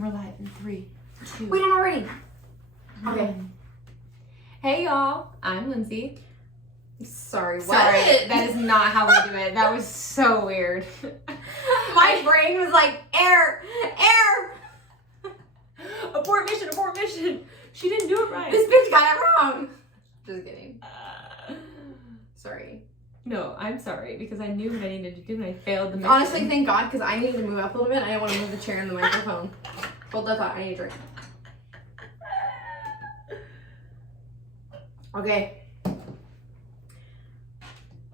And we're live in 3, 2. Wait, I'm not ready. Okay. Hey y'all, I'm Lindsay. Sorry, what? Sorry, that is not how we do it. That was so weird. My brain was like, air. Abort mission. She didn't do it right. This bitch got it wrong. Just kidding. Sorry. No, I'm sorry because I knew what I needed to do and I failed the mission. Honestly, thank God, because I needed to move up a little bit. I didn't want to move the chair and the microphone. Hold that thought. I need a drink. Okay.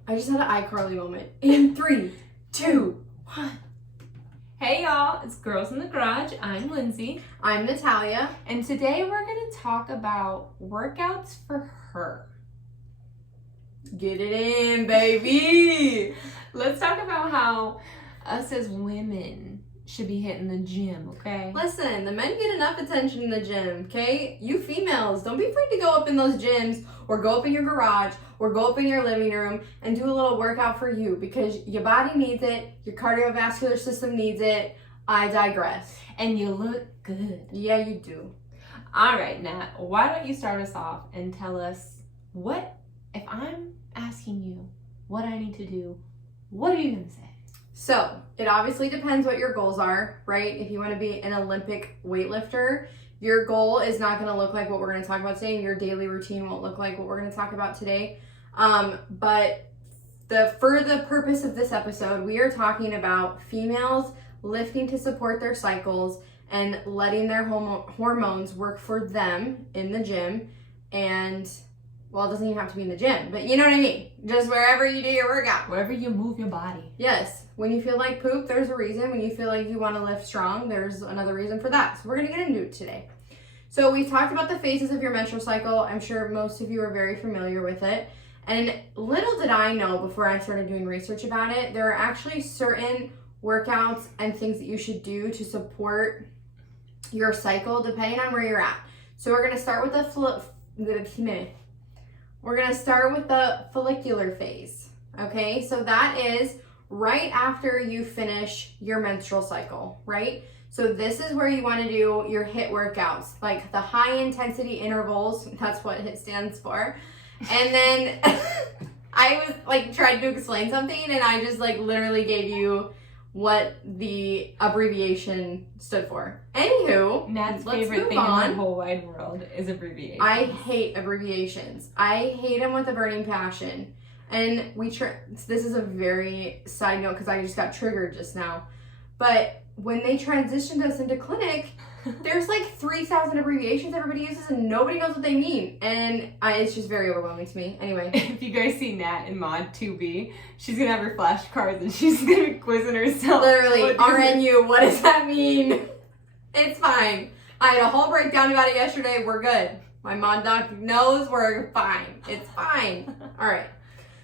I just had an iCarly moment. In 3, 2, 1. Hey y'all, it's Girls in the Garage. I'm Lindsay. I'm Natalia. And today we're going to talk about workouts for her. Get it in, baby. Let's talk about how us as women should be hitting the gym, okay? Listen, the men get enough attention in the gym, okay? You females, don't be afraid to go up in those gyms or go up in your garage or go up in your living room and do a little workout for you because your body needs it, your cardiovascular system needs it. I digress. And you look good. Yeah, you do. All right, Nat, why don't you start us off and tell us if I'm asking you what I need to do, what are you going to say? So, it obviously depends what your goals are, right? If you want to be an Olympic weightlifter, your goal is not going to look like what we're going to talk about today, and your daily routine won't look like what we're going to talk about today. But for the purpose of this episode, we are talking about females lifting to support their cycles and letting their hormones work for them in the gym. And, well, it doesn't even have to be in the gym, but you know what I mean. Just wherever you do your workout. Wherever you move your body. Yes. When you feel like poop, there's a reason. When you feel like you want to lift strong, there's another reason for that. So we're going to get into it today. So we talked about the phases of your menstrual cycle. I'm sure most of you are very familiar with it. And little did I know before I started doing research about it, there are actually certain workouts and things that you should do to support your cycle depending on where you're at. So we're going to start with the follicular phase. Okay, so that is right after you finish your menstrual cycle, right? So this is where you want to do your HIIT workouts, like the high intensity intervals. That's what HIIT stands for. And then I was like trying to explain something and I just like literally gave you what the abbreviation stood for. Anywho, Nat's favorite thing in the whole wide world is abbreviations. I hate abbreviations. I hate them with a burning passion. And this is a very side note because I just got triggered just now. But when they transitioned us into clinic, there's like 3,000 abbreviations everybody uses and nobody knows what they mean. And it's just very overwhelming to me. Anyway. If you guys see Nat in Mod 2B, she's going to have her flashcards and she's going to be quizzing herself. Literally, RNU, what does that mean? It's fine. I had a whole breakdown about it yesterday. We're good. My mod doc knows we're fine. It's fine. All right.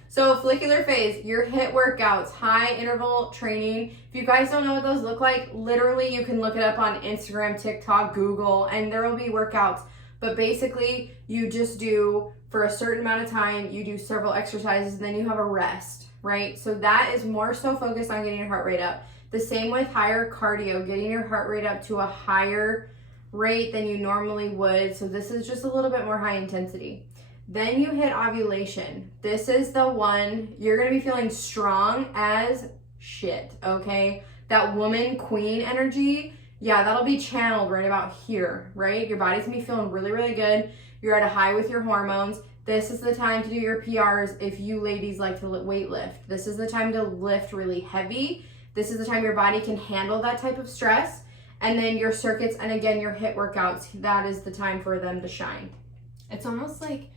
So follicular phase, your HIIT workouts, high interval training. If you guys don't know what those look like, literally you can look it up on Instagram, TikTok, Google, and there will be workouts. But basically you just do, for a certain amount of time, you do several exercises and then you have a rest, right? So that is more so focused on getting your heart rate up. The same with higher cardio, getting your heart rate up to a higher rate than you normally would. So this is just a little bit more high intensity. Then you hit ovulation. This is the one you're going to be feeling strong as shit, okay? That woman queen energy, yeah, that'll be channeled right about here, right? Your body's going to be feeling really, really good. You're at a high with your hormones. This is the time to do your PRs if you ladies like to weight lift. This is the time to lift really heavy. This is the time your body can handle that type of stress. And then your circuits and again, your HIIT workouts, that is the time for them to shine. It's almost like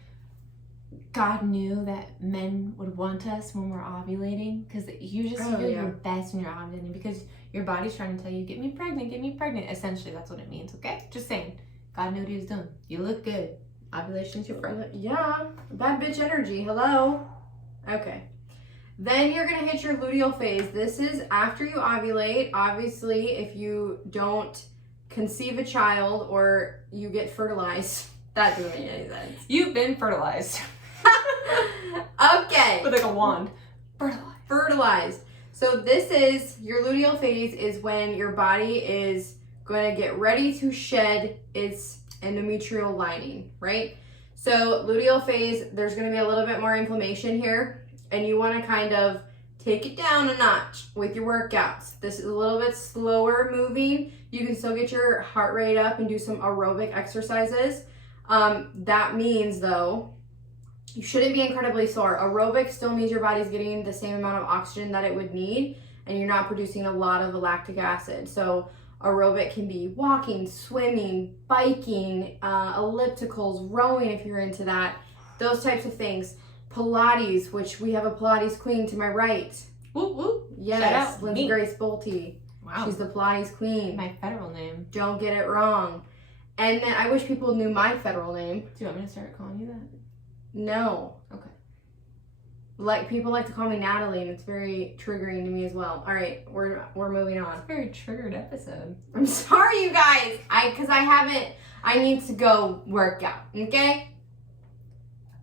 God knew that men would want us when we're ovulating because you just feel your best when you're ovulating because your body's trying to tell you, get me pregnant, get me pregnant. Essentially, that's what it means, okay? Just saying. God knew what he was doing. You look good. Ovulation's your friend. Yeah. Bad bitch energy. Hello? Okay. Then you're going to hit your luteal phase. This is after you ovulate. Obviously, if you don't conceive a child or you get fertilized, that doesn't make any sense. You've been fertilized. Okay. With like a wand. Fertilized. So this is, your luteal phase is when your body is going to get ready to shed its endometrial lining, right? So luteal phase, there's going to be a little bit more inflammation here, and you want to kind of take it down a notch with your workouts. This is a little bit slower moving. You can still get your heart rate up and do some aerobic exercises. That means, though, you shouldn't be incredibly sore. Aerobic still means your body's getting the same amount of oxygen that it would need, and you're not producing a lot of lactic acid. So aerobic can be walking, swimming, biking, ellipticals, rowing if you're into that, those types of things. Pilates, which we have a Pilates queen to my right. Whoop, whoop. Yes, Lindsay Grace Bolte. Wow. She's the Pilates queen. My federal name. Don't get it wrong. And then I wish people knew my federal name. Do you want me to start calling you that? No. Okay. Like, people like to call me Natalie, and it's very triggering to me as well. All right, we're moving on. It's a very triggered episode. I'm sorry, you guys. I need to go work out, okay?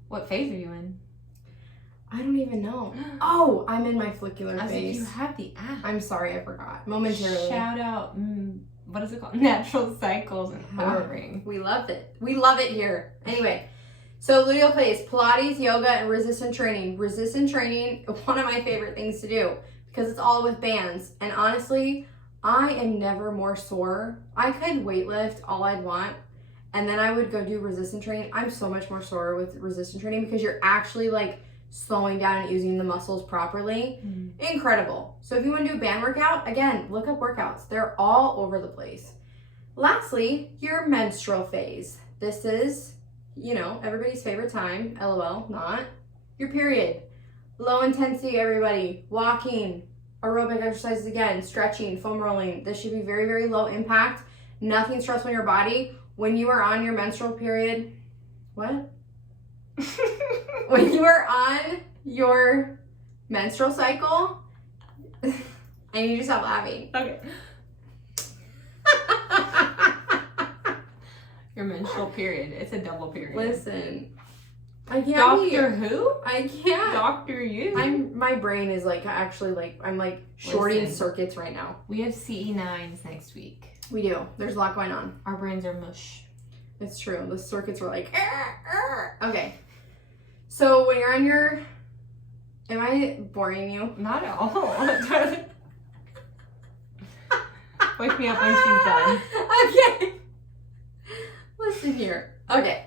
What phase are you in? I don't even know. Oh, I'm in my follicular I was like, phase. you have the app. I'm sorry, I forgot. Momentarily. Shout out, what is it called? Natural Cycles and Ring. We loved it. We love it here. Anyway, so luteal phase, Pilates, yoga, and resistance training. Resistance training, one of my favorite things to do because it's all with bands. And honestly, I am never more sore. I could weightlift all I'd want, and then I would go do resistance training. I'm so much more sore with resistance training because you're actually like slowing down and using the muscles properly. Incredible. So if you want to do a band workout, again, look up workouts. They're all over the place. Lastly, your menstrual phase. This is, everybody's favorite time. LOL, not. Your period. Low intensity, everybody. Walking, aerobic exercises again, stretching, foam rolling. This should be very, very low impact. Nothing stressful on your body. When you are on your menstrual period, what? When you are on your menstrual cycle, I need you to stop laughing. Okay. Your menstrual period. It's a double period. Listen, I can't. Doctor who? I can't. Doctor you. My brain is like actually like I'm like shorting circuits right now. We have CE9s next week. We do. There's a lot going on. Our brains are mush. It's true. The circuits were like, okay. So when you're on your, am I boring you? Not at all. Wake me up when she's done. Okay. Listen here. Okay.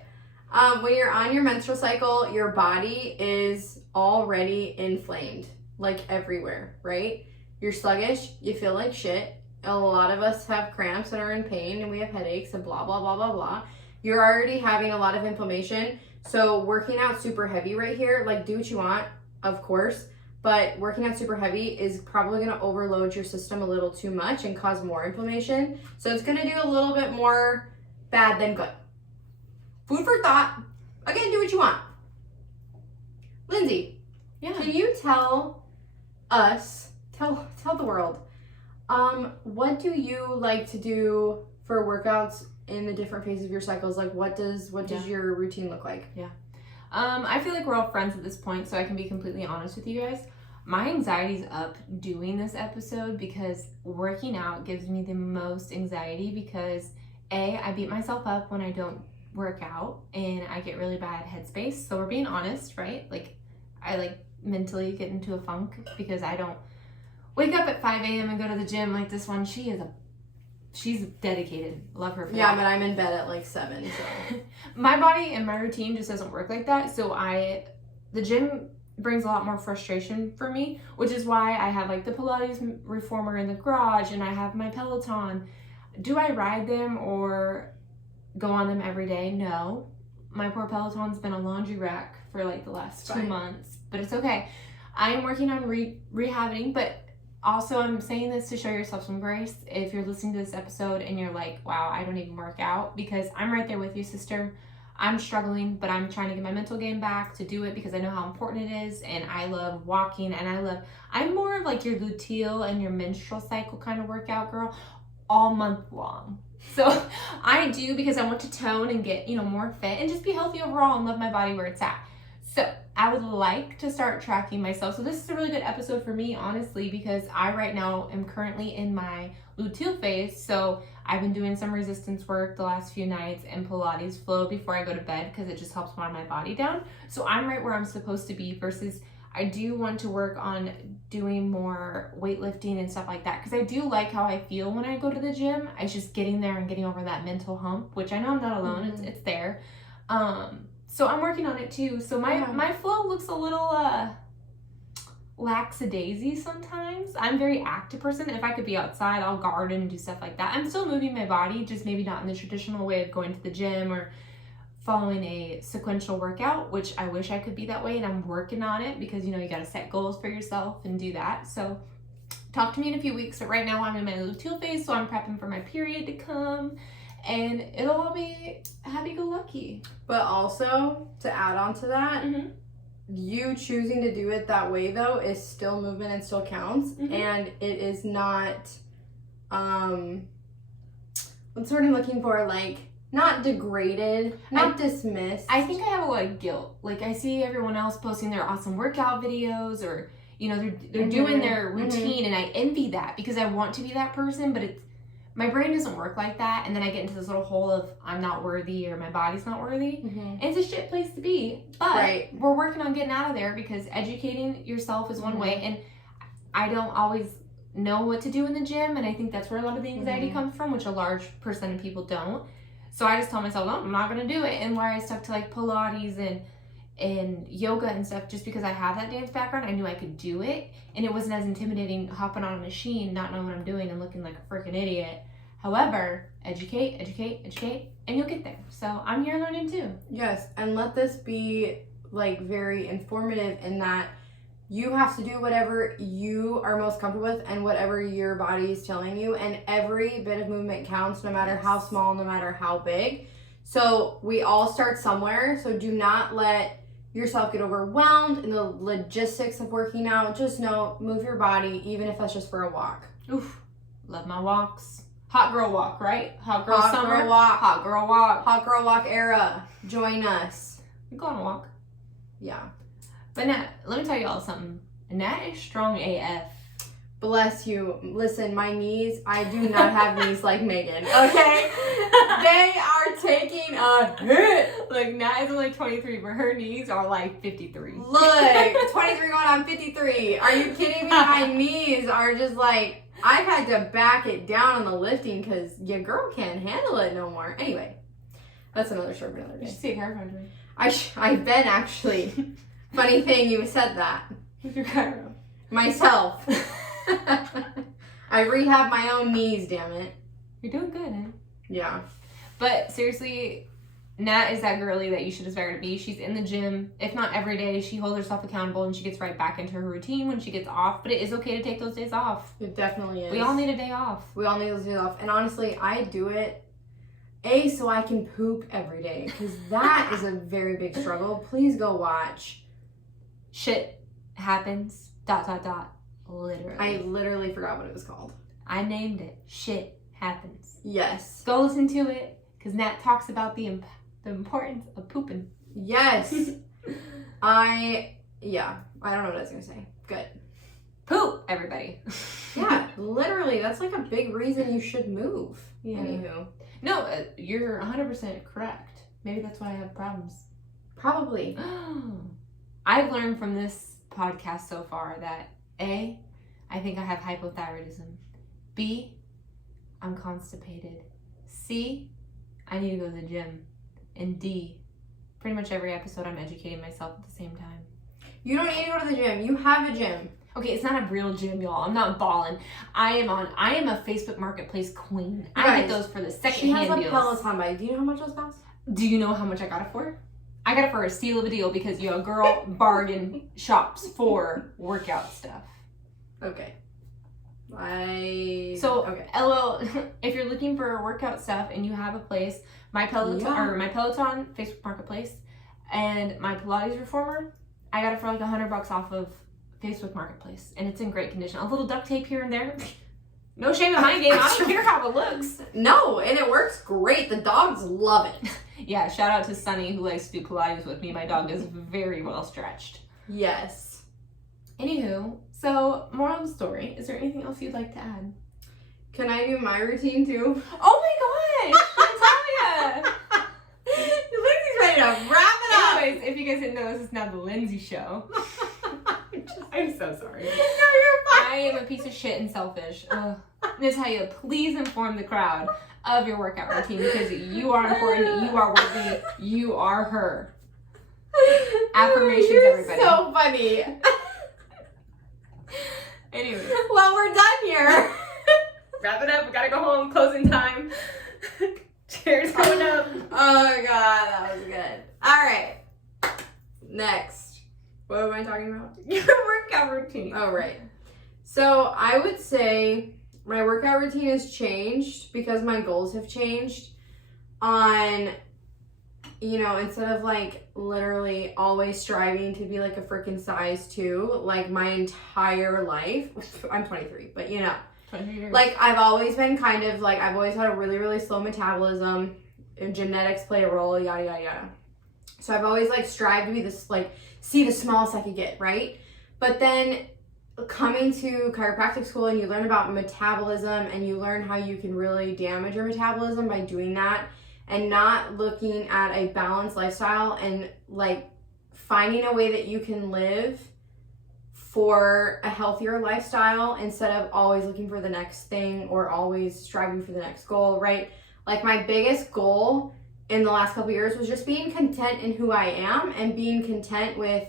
When you're on your menstrual cycle, your body is already inflamed, like everywhere, right? You're sluggish. You feel like shit. A lot of us have cramps and are in pain, and we have headaches and blah, blah, blah, blah, blah. You're already having a lot of inflammation. So working out super heavy right here, like do what you want, of course, but working out super heavy is probably going to overload your system a little too much and cause more inflammation. So it's going to do a little bit more bad than good. Food for thought. Again, do what you want. Lindsay, can you tell us, tell the world, what do you like to do for workouts in the different phases of your cycles? Like what does your routine look like? I feel like we're all friends at this point, so I can be completely honest with you guys. My anxiety's up doing this episode because working out gives me the most anxiety because I beat myself up when I don't work out and I get really bad headspace. So we're being honest, right? Like I mentally get into a funk because I don't wake up at 5 a.m. and go to the gym like this one. She's dedicated. Love her for that. But I'm in bed at like 7, so. My body and my routine just doesn't work like that. So the gym brings a lot more frustration for me, which is why I have like the Pilates reformer in the garage and I have my Peloton. Do I ride them or go on them every day? No. My poor Peloton's been a laundry rack for like the last 2 months, but it's okay. I am working on rehabbing, but also, I'm saying this to show yourself some grace if you're listening to this episode and you're like, wow, I don't even work out, because I'm right there with you, sister. I'm struggling, but I'm trying to get my mental game back to do it because I know how important it is, and I love walking, and I'm more of like your luteal and your menstrual cycle kind of workout girl all month long. So I do because I want to tone and get, more fit and just be healthy overall and love my body where it's at. So I would like to start tracking myself. So this is a really good episode for me, honestly, because I right now am currently in my luteal phase. So I've been doing some resistance work the last few nights and Pilates flow before I go to bed because it just helps wind my body down. So I'm right where I'm supposed to be versus I do want to work on doing more weightlifting and stuff like that because I do like how I feel when I go to the gym. It's just getting there and getting over that mental hump, which I know I'm not alone. Mm-hmm. It's there. So I'm working on it too. So my flow looks a little lackadaisy sometimes. I'm a very active person. If I could be outside, I'll garden and do stuff like that. I'm still moving my body, just maybe not in the traditional way of going to the gym or following a sequential workout, which I wish I could be that way, and I'm working on it because, you know, you got to set goals for yourself and do that. So talk to me in a few weeks. But right now I'm in my luteal phase, so I'm prepping for my period to come, and it'll all be happy-go-lucky. But also, to add on to that, you choosing to do it that way, though, is still movement and still counts. And it is not, what's the word I'm looking for? Like, not degraded, not dismissed. I think I have a lot of guilt. Like, I see everyone else posting their awesome workout videos or, you know, they're doing their routine, and I envy that because I want to be that person, but my brain doesn't work like that, and then I get into this little hole of I'm not worthy or my body's not worthy. And it's a shit place to be, but we're working on getting out of there because educating yourself is one way, and I don't always know what to do in the gym, and I think that's where a lot of the anxiety comes from, which a large percent of people don't. So I just tell myself, no, I'm not going to do it, and where I stuck to like Pilates and yoga and stuff, just because I have that dance background, I knew I could do it, and it wasn't as intimidating hopping on a machine, not knowing what I'm doing and looking like a freaking idiot. However, educate, and you'll get there. So I'm here learning too. Yes, and let this be like very informative in that you have to do whatever you are most comfortable with and whatever your body is telling you, and every bit of movement counts, no matter how small, no matter how big. So we all start somewhere, so do not let yourself get overwhelmed in the logistics of working out. Just know, move your body, even if that's just for a walk. Oof, love my walks. Hot girl walk, right? Hot girl summer. Girl walk. Hot girl walk. Hot girl walk era. Join us. We go on a walk. Yeah. But Nat, let me tell y'all something. Nat is strong AF. Bless you. Listen, my knees, I do not have knees like Megan, okay? They are taking a hit. Like, Nat is only 23, but her knees are like 53. Look, 23 going on 53. Are you kidding me? My knees are just like, I've had to back it down on the lifting because your girl can't handle it no more. Anyway, that's another story for another You day. should see a chiropractor. I've been actually. Funny thing you said that. Who's your chiro? Myself. I rehab my own knees, damn it. You're doing good, eh? Yeah. But seriously, Nat is that girly that you should aspire to be. She's in the gym, if not every day. She holds herself accountable and she gets right back into her routine when she gets off. But it is okay to take those days off. It definitely is. We all need a day off. We all need those days off. And honestly, I do it, so I can poop every day. Because that is a very big struggle. Please go watch. Shit happens, ... Literally. I literally forgot what it was called. I named it. Shit happens. Yes. Go listen to it, because Nat talks about the importance of pooping. Yes. I don't know what I was going to say. Good. Poop, everybody. Yeah, literally. That's like a big reason you should move. Yeah. Anywho. No, you're 100% correct. Maybe that's why I have problems. Probably. I've learned from this podcast so far that A, I think I have hypothyroidism. B, I'm constipated. C, I need to go to the gym. And D, pretty much every episode I'm educating myself at the same time. You don't need to go to the gym. You have a gym. Okay, it's not a real gym, y'all. I'm not balling. I am a Facebook Marketplace queen. I get those for the second-hand deals. She has a Peloton bike. Do you know how much those cost? Do you know how much I got it for? I got it for a steal of a deal because your girl bargain shops for workout stuff. Okay. LOL, if you're looking for workout stuff and you have a place, my Peloton Facebook Marketplace and my Pilates reformer, I got it for like $100 off of Facebook Marketplace, and it's in great condition. A little duct tape here and there. No shame in my game. I don't care how it looks. No, and it works great. The dogs love it. Yeah, shout out to Sunny who likes to do Pilates with me. My dog is very well stretched. Yes. Anywho, so moral of the story, is there anything else you'd like to add? Can I do my routine too? Oh my gosh, Natalia! Lindsay's ready to wrap it up. Anyways, if you guys didn't know, this is now the Lindsay show. I'm so sorry. No, you're fine. I am a piece of shit and selfish. Natalia, please inform the crowd of your workout routine because you are important, you are worthy, you are her. Affirmations, You're everybody. So funny. Anyway. Well, we're done here. Wrap it up. We gotta go home. Closing time. Cheers coming up. Oh, God. That was good. All right. Next. What am I talking about? Your workout routine. Oh, right. So I would say my workout routine has changed because my goals have changed on, you know, instead of like literally always striving to be like a freaking size 2, like my entire life. I'm 23, but you know, 20 years. like I've always been kind of like, I've always had a really, really slow metabolism, and genetics play a role, yada, yada, yada. So I've always like strived to be this, like, see the smallest I could get, right? But then coming to chiropractic school and you learn about metabolism and you learn how you can really damage your metabolism by doing that and not looking at a balanced lifestyle and like finding a way that you can live for a healthier lifestyle instead of always looking for the next thing or always striving for the next goal, right? Like my biggest goal in the last couple of years was just being content in who I am and being content with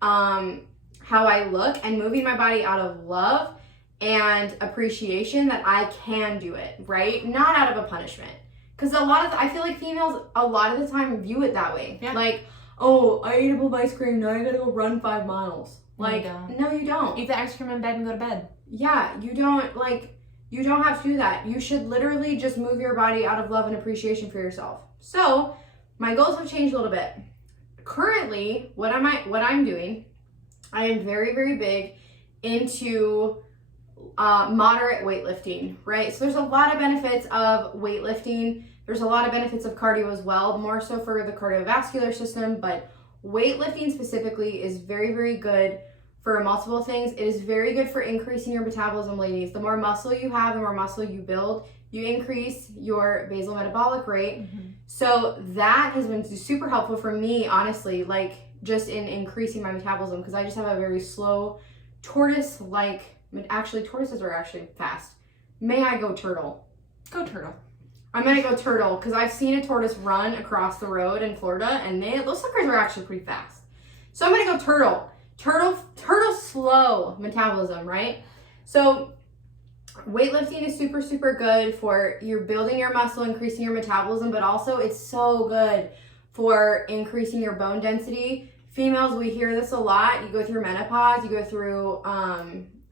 how I look and moving my body out of love and appreciation that I can do it, right? Not out of a punishment. Because I feel like females a lot of the time view it that way. Yeah. Like, oh, I ate a bowl of ice cream, now I gotta go run 5 miles. Like, no, you don't. Eat the ice cream in bed and go to bed. Yeah, you don't have to do that. You should literally just move your body out of love and appreciation for yourself. So, my goals have changed a little bit. Currently, what I'm doing, I am very, very big into moderate weightlifting, right? So there's a lot of benefits of weightlifting. There's a lot of benefits of cardio as well, more so for the cardiovascular system, but weightlifting specifically is very, very good for multiple things. It is very good for increasing your metabolism, ladies. The more muscle you have, the more muscle you build, you increase your basal metabolic rate. Mm-hmm. So that has been super helpful for me, honestly, like just in increasing my metabolism because I just have a very slow tortoise-like, actually tortoises are actually fast. May I go turtle? Go turtle. I'm gonna go turtle because I've seen a tortoise run across the road in Florida and those suckers are actually pretty fast. So I'm gonna go turtle. Turtle slow metabolism, right? So weightlifting is super, super good for you're building your muscle, increasing your metabolism, but also it's so good for increasing your bone density. Females, we hear this a lot. You go through menopause, you go through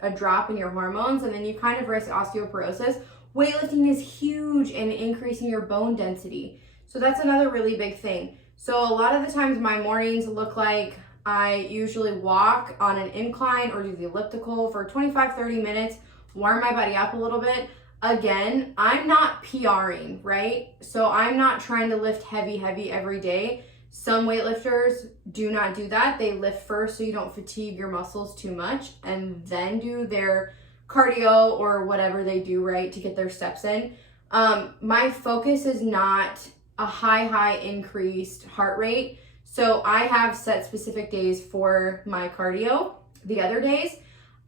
a drop in your hormones, and then you kind of risk osteoporosis. Weightlifting is huge in increasing your bone density. So that's another really big thing. So a lot of the times my mornings look like I usually walk on an incline or do the elliptical for 25-30 minutes, warm my body up a little bit. Again, I'm not PRing, right? So I'm not trying to lift heavy every day. Some weightlifters do not do that. They lift first so you don't fatigue your muscles too much and then do their cardio or whatever they do, right, to get their steps in. My focus is not a high increased heart rate. So I have set specific days for my cardio. The other days,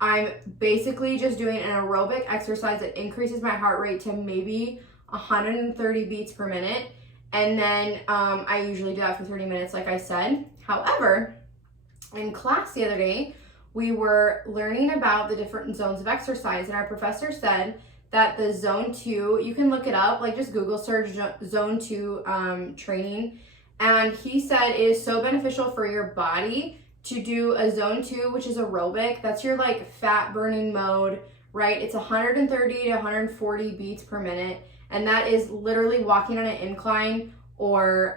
I'm basically just doing an aerobic exercise that increases my heart rate to maybe 130 beats per minute. And then I usually do that for 30 minutes, like I said. However, in class the other day, we were learning about the different zones of exercise. And our professor said that the zone 2, you can look it up, like just Google search zone 2 training. And he said it is so beneficial for your body to do a zone 2, which is aerobic. That's your like fat burning mode, right? It's 130 to 140 beats per minute. And that is literally walking on an incline or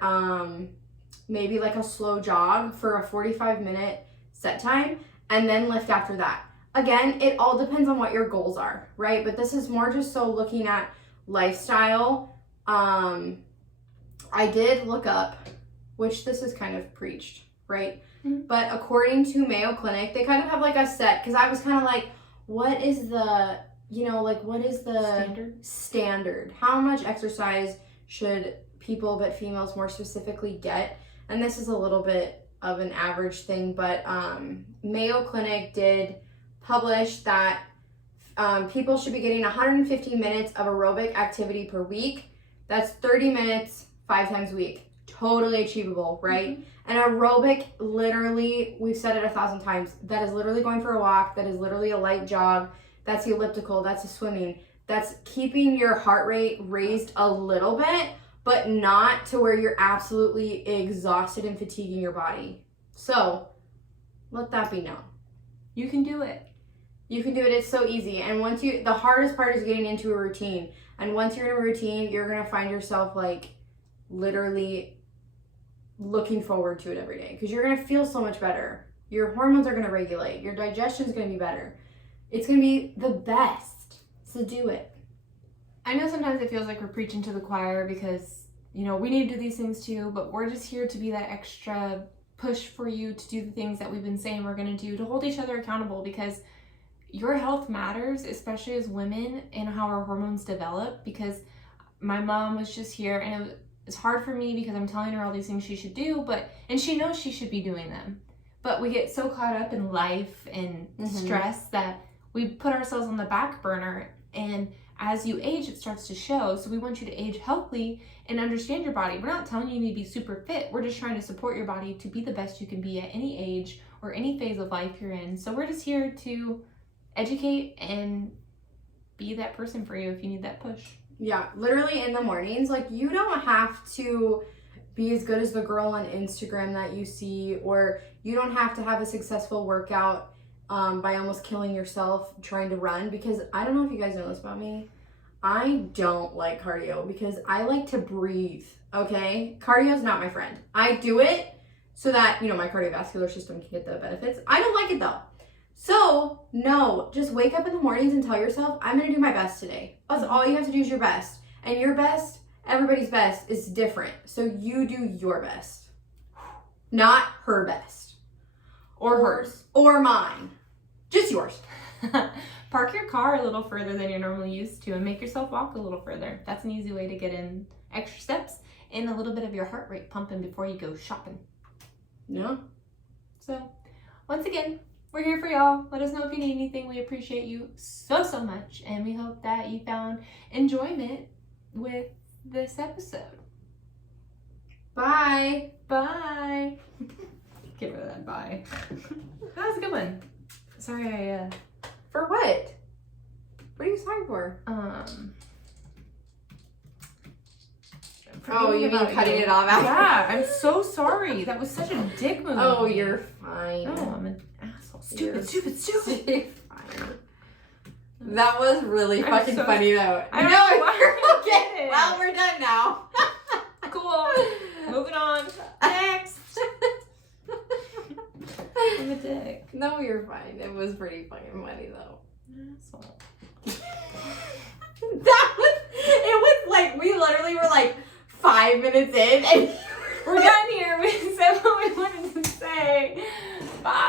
maybe like a slow jog for a 45-minute set time and then lift after that. Again, it all depends on what your goals are, right? But this is more just so looking at lifestyle. I did look up, which this is kind of preached, right? Mm-hmm. But according to Mayo Clinic, they kind of have like a set, because I was kind of like, what is the like what is the standard? How much exercise should people, but females more specifically, get? And this is a little bit of an average thing, but Mayo Clinic did publish that people should be getting 150 minutes of aerobic activity per week. That's 30 minutes 5 times a week. Totally achievable, right? Mm-hmm. And aerobic, literally, we've said it 1,000 times, that is literally going for a walk, that is literally a light jog, that's the elliptical, that's the swimming, that's keeping your heart rate raised a little bit, but not to where you're absolutely exhausted and fatiguing your body. So, let that be known. You can do it. You can do it. It's so easy. And the hardest part is getting into a routine. And once you're in a routine, you're going to find yourself like literally looking forward to it every day because you're going to feel so much better. Your hormones are going to regulate. Your digestion is going to be better. It's going to be the best. So do it. I know sometimes it feels like we're preaching to the choir because, we need to do these things too, but we're just here to be that extra push for you to do the things that we've been saying we're going to do, to hold each other accountable, because your health matters, especially as women, and how our hormones develop. Because my mom was just here, and it's hard for me because I'm telling her all these things she should do, and she knows she should be doing them. But we get so caught up in life and stress that we put ourselves on the back burner, and as you age, it starts to show. So we want you to age healthy and understand your body. We're not telling you you need to be super fit. We're just trying to support your body to be the best you can be at any age or any phase of life you're in. So we're just here to educate and be that person for you if you need that push. Yeah, literally in the mornings, like you don't have to be as good as the girl on Instagram that you see, or you don't have to have a successful workout by almost killing yourself trying to run, because I don't know if you guys know this about me. I don't like cardio because I like to breathe, okay? Cardio is not my friend. I do it so that, my cardiovascular system can get the benefits. I don't like it though. So, no, just wake up in the mornings and tell yourself, I'm going to do my best today. That's all you have to do is your best. And your best, everybody's best, is different. So you do your best. Not her best. Or hers. Or mine. Just yours. Park your car a little further than you're normally used to and make yourself walk a little further. That's an easy way to get in extra steps and a little bit of your heart rate pumping before you go shopping. Yeah. So, once again, we're here for y'all. Let us know if you need anything. We appreciate you so, so much. And we hope that you found enjoyment with this episode. Bye. Bye. Get rid of that bye. That was a good one. Sorry, For what? What are you sorry for? Oh, you mean cutting it off after? Yeah, I'm so sorry. That was such a dick move. Oh, you're fine. No, I'm an asshole. Stupid. Fine. That was really fucking so funny though. I don't know why. Okay, well, we're done now. Cool. Moving on. Next. I'm a dick. No, you're fine. It was pretty fucking funny though. Asshole. It was like, we literally were like 5 minutes in and we're done here. We said what we wanted to say. Bye.